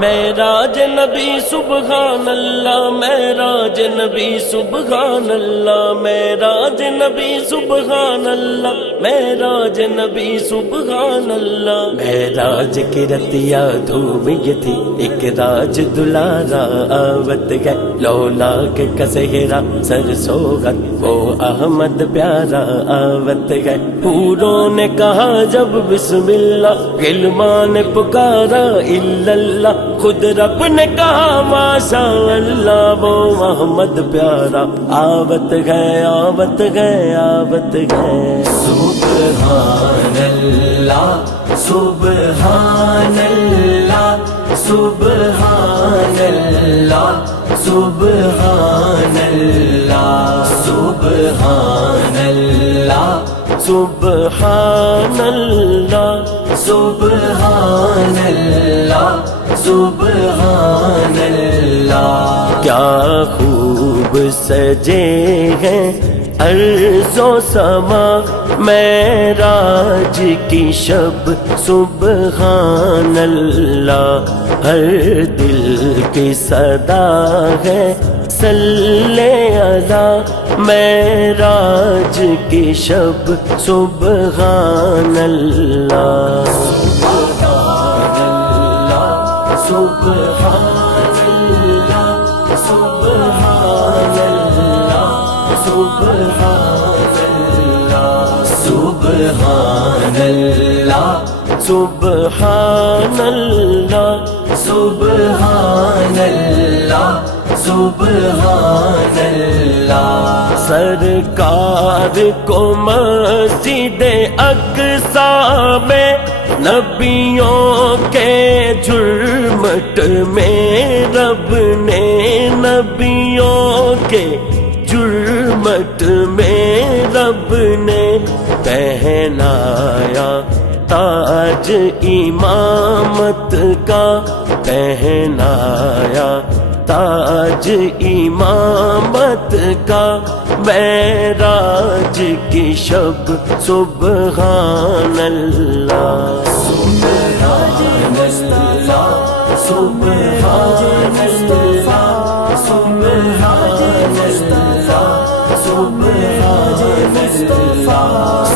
معراج نبی سبحان اللہ، معراج نبی سبحان اللہ، معراج نبی سبحان اللہ، معراج نبی سبحان اللہ۔ معراج کی رتیا دھوم یہ تھی، ایک راج دلارا آوت ہے، لولا کے کسہرا سر سوغت وہ احمد پیارا آوت ہے۔ حوروں نے کہا جب بسم اللہ، غلمان نے پکارا الا اللہ، خود رب نے کہا ماشاء اللہ، وہ محمد پیارا آوت ہے، آوت ہے، آوت ہے۔ سبحان اللہ، سبحان اللہ، سبحان اللہ، سبحان اللہ، سبحان اللہ، سبحان اللہ، سبحان اللہ، سبحان اللہ۔ کیا خوب سجے ہیں ارض و سما، معراج کی شب سبحان اللہ، ہر دل کی صدا ہے صلی علی، معراج کی شب سبحان اللہ۔ سبحان اللہ، سبحان اللہ، سبحان اللہ، سبحان اللہ، سبحان اللہ، سبحان اللہ، سبحان اللہ، سبحان اللہ۔ سرکار کو مسجد اقصی میں نبیوں کے جرمٹ میں رب نے، نبیوں کے جرمٹ میں رب نے پہنایا تاج امامت کا، پہنایا تاج امامت کا، معراج کی شب سبحان اللہ۔ سبحان اللہ، سبحان اللہ، سبحان اللہ، سبحان اللہ،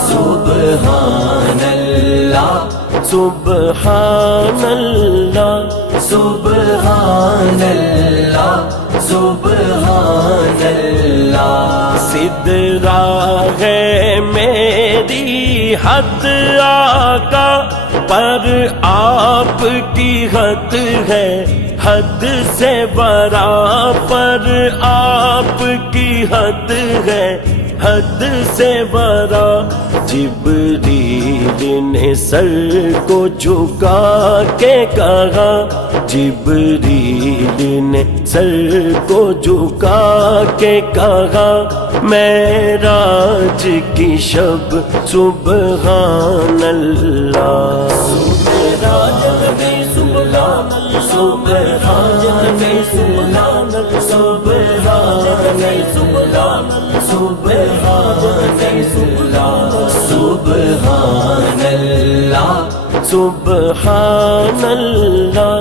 سبحان اللہ، سبحان اللہ، سبحان اللہ، سبحان اللہ۔ سدرا ہے میری حد آقا، پر آپ کی حد ہے حد سے برابر، آپ کی حد ہے حد سے برا۔ جبریل نے سر کو جھکا کے کہا، جبریل نے سر کو جھکا کے کہا، معراج کی شب سبحان اللہ۔ معراج نبی سبحان اللہ، سبحان نبی سبحان اللہ، سبحان نبی سبحان اللہ، سبحان اللہ، سبحان اللہ، سبحان اللہ،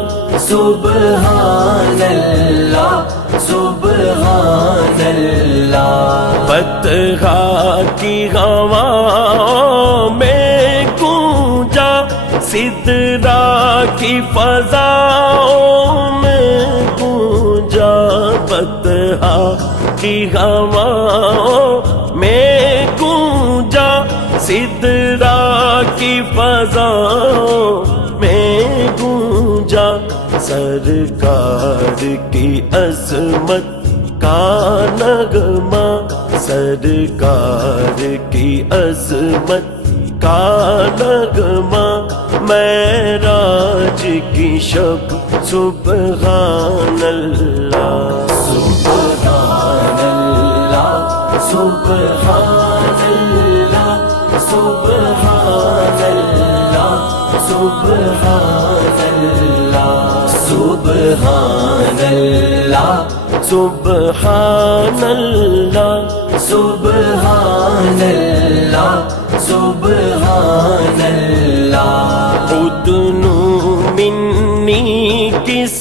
سبحان اللہ، سبحان اللہ۔ بطحا کی ہواؤں میں گونجا، سدرا کی فضاؤں میں گونجا، بطحا کی ہواؤں میں گونجا، سدرا کی فضاؤں میں گونجا، سرکار کی عظمت کا نغمہ، سرکار کی عظمت کا نغمہ، معراج کی شب سبحان اللہ۔ سبحان اللہ، سبحان اللہ، سبحان اللہ، سبحان اللہ، سبحان اللہ، سبحان اللہ، سبحان اللہ، سبحان اللہ۔ ادنو منی کس